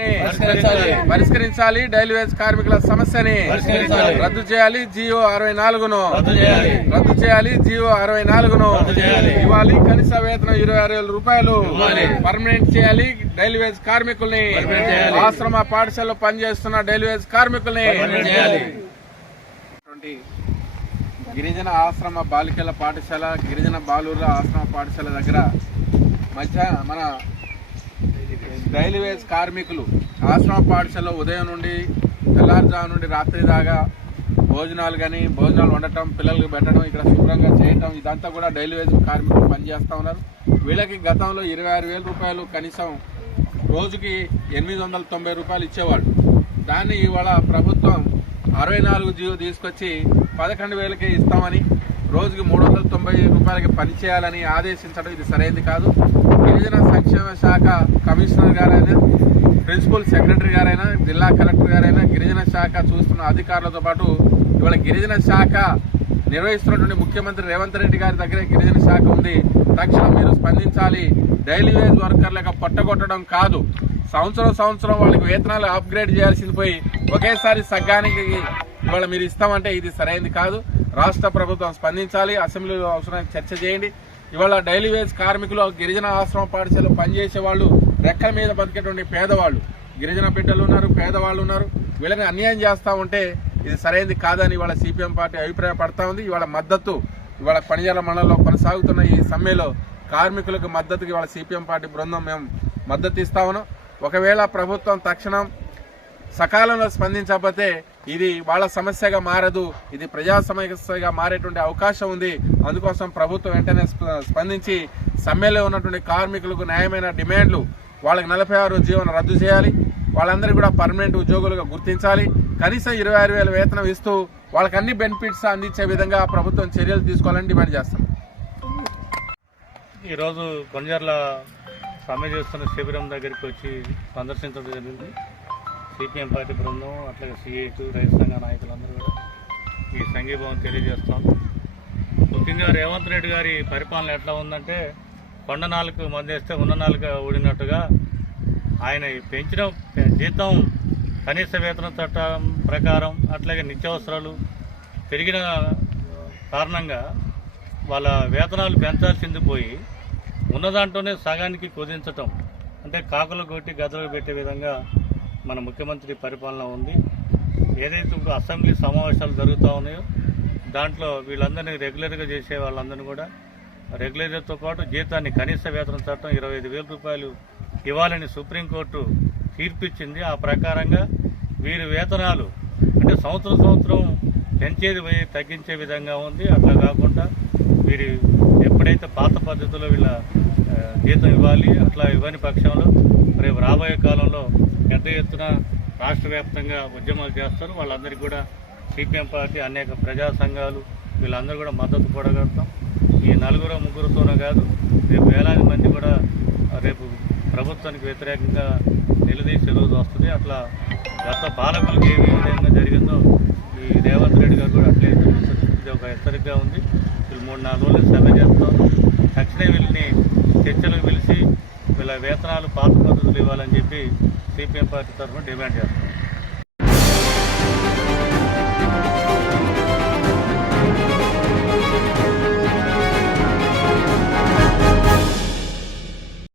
పరిష్కరించాలి. పరిష్కరించాలి daily wage కార్మికుల సమస్యని. రద్దు చేయాలి జియో అరవై నాలుగును రద్దు చేయాలి. రద్దు చేయాలి జియో అరవై నాలుగును. ఇవ్వాలి కనీస వేతనం ఇరవై ఆరు వేల రూపాయలు. పర్మనెంట్ చేయాలి డైలీ వేజ్ కార్మికుల్ని. ఆశ్రమ పాఠశాలలో పనిచేస్తున్న డైలీ వేజ్ కార్మికుల్ని గిరిజన ఆశ్రమ బాలికల పాఠశాల గిరిజన బాలుర ఆశ్రమ పాఠశాల దగ్గర మధ్య మన రైల్వేస్ కార్మికులు ఆశ్రమ పాఠశాలలో ఉదయం నుండి తెల్లారుజాము నుండి రాత్రి దాకా భోజనాలు కానీ భోజనాలు వండటం పిల్లలకు పెట్టడం ఇక్కడ శుభ్రంగా చేయటం ఇదంతా కూడా డైలీ వేజ్ కార్మికులు పనిచేస్తూ ఉన్నారు. వీళ్ళకి గతంలో ఇరవై ఆరు వేల రూపాయలు కనీసం రోజుకి ఎనిమిది వందల తొంభై రూపాయలు ఇచ్చేవాడు దాన్ని ఇవాళ ప్రభుత్వం అరవై నాలుగు జీవో తీసుకొచ్చి పదకొండు వేలకే ఇస్తామని రోజుకి మూడు వందల తొంభై రూపాయలకి పనిచేయాలని ఆదేశించడం ఇది సరైనది కాదు. గిరిజన సంక్షేమ శాఖ కమిషనర్ గారైనా ప్రిన్సిపల్ సెక్రటరీ గారైనా జిల్లా కలెక్టర్ గారైనా గిరిజన శాఖ చూస్తున్న అధికారులతో పాటు ఇవాళ గిరిజన శాఖ నిర్వహిస్తున్నటువంటి ముఖ్యమంత్రి రేవంత్ రెడ్డి గారి దగ్గర గిరిజన శాఖ ఉంది. తక్షణం మీరు స్పందించాలి. డైలీ వేజ్ వర్కర్లకు పొట్టగొట్టడం కాదు. సంవత్సరం సంవత్సరం వాళ్ళకి వేతనాలు అప్గ్రేడ్ చేయాల్సింది పోయి ఒకేసారి సగ్గానికి ఇవాళ మీరు ఇస్తామంటే ఇది సరైనది కాదు. రాష్ట్ర ప్రభుత్వం స్పందించాలి అసెంబ్లీలో అవసరమైన చర్చ చేయండి. ఇవాళ డైలీ వేజ్ కార్మికులు గిరిజన ఆశ్రమ పాఠశాలలో పనిచేసే వాళ్ళు రెక్కల మీద బతికేటువంటి పేదవాళ్ళు. గిరిజన బిడ్డలు ఉన్నారు పేదవాళ్ళు ఉన్నారు. వీళ్ళని అన్యాయం చేస్తూ ఉంటే ఇది సరైనది కాదని ఇవాళ సిపిఎం పార్టీ అభిప్రాయపడతా ఉంది. ఇవాళ మద్దతు ఇవాళ పనిజాల మండలంలో కొనసాగుతున్న ఈ సమ్మెలో కార్మికులకు మద్దతుకి ఇవాళ సిపిఎం పార్టీ బృందం మేము మద్దతు ఇస్తా ఉన్నాం. ఒకవేళ ప్రభుత్వం తక్షణం సకాలంలో స్పందించకపోతే ఇది వాళ్ళ సమస్యగా మారదు ఇది ప్రజా సమస్యగా మారేటువంటి అవకాశం ఉంది. అందుకోసం ప్రభుత్వం వెంటనే స్ప- స్పందించి సమ్మెలో ఉన్నటువంటి కార్మికులకు న్యాయమైన డిమాండ్లు వాళ్ళకి నలభై ఆరు జీవన రద్దు చేయాలి. వాళ్ళందరూ కూడా పర్మనెంట్ ఉద్యోగులుగా గుర్తించాలి. కనీసం ఇరవై ఆరు వేల వేతనం ఇస్తూ వాళ్ళకి అన్ని బెనిఫిట్స్ అందించే విధంగా ప్రభుత్వం చర్యలు తీసుకోవాలని డిమాండ్ చేస్తాం. ఈరోజు కొంజర్ల సమ్మె చేస్తున్న శిబిరం దగ్గరికి వచ్చి సందర్శించడం జరిగింది. సిపిఎం పార్టీ బృందం అట్లాగే సిఐటు రైతు సంఘ నాయకులందరూ కూడా ఈ సంఘీభావం తెలియజేస్తాం. ముఖ్యంగా రేవంత్ రెడ్డి గారి పరిపాలన ఎట్లా ఉందంటే కొండ నాలుగు మందేస్తే ఉన్న నాలుగు ఊడినట్టుగా ఆయన పెంచిన జీతం కనీస వేతన చట్టం ప్రకారం అట్లాగే నిత్యావసరాలు పెరిగిన కారణంగా వాళ్ళ వేతనాలు పెంచాల్సింది పోయి ఉన్నదాంట్లోనే సగానికి కుదించటం. అంటే కాకులు కొట్టి గదలు పెట్టే విధంగా మన ముఖ్యమంత్రి పరిపాలన ఉంది. ఏదైతే ఇప్పుడు అసెంబ్లీ సమావేశాలు జరుగుతూ ఉన్నాయో దాంట్లో వీళ్ళందరినీ రెగ్యులర్గా చేసే వాళ్ళందరినీ కూడా రెగ్యులర్తో పాటు జీతాన్ని కనీస వేతన చట్టం ఇరవై ఐదు వేల రూపాయలు ఇవ్వాలని సుప్రీంకోర్టు తీర్పిచ్చింది. ఆ ప్రకారంగా వీరి వేతనాలు అంటే సంవత్సరం సంవత్సరం పెంచేది పోయి తగ్గించే విధంగా ఉంది. అట్లా కాకుండా వీరి ఎప్పుడైతే పాత పద్ధతిలో వీళ్ళ జీతం ఇవ్వాలి అట్లా ఇవ్వని పక్షంలో రేపు రాబోయే కాలంలో పెద్ద ఎత్తున రాష్ట్ర వ్యాప్తంగా ఉద్యమాలు చేస్తారు. వాళ్ళందరికీ కూడా సిపిఎం పార్టీ అనేక ప్రజా సంఘాలు వీళ్ళందరూ కూడా మద్దతు కూడగడతాం. ఈ నలుగురు ముగ్గురుతోనే కాదు రేపు వేలాది మంది కూడా రేపు ప్రభుత్వానికి వ్యతిరేకంగా నిలదీసే రోజు వస్తుంది. అట్లా గత పాలకులకు ఏ విధంగా జరిగిందో ఈ రేవంత్ రెడ్డి గారు కూడా అట్లే ఇది ఒక హెచ్చరికగా ఉంది. వీళ్ళు మూడు నాలుగు రోజులు సమ్మె చేస్తాం తక్షణమే వీళ్ళని చర్చలకు పిలిచి వీళ్ళ వేతనాలు పాత పద్ధతులు ఇవ్వాలని చెప్పి సిపిఎం పార్టీ తరఫున డిమాండ్ చేస్తున్నాం.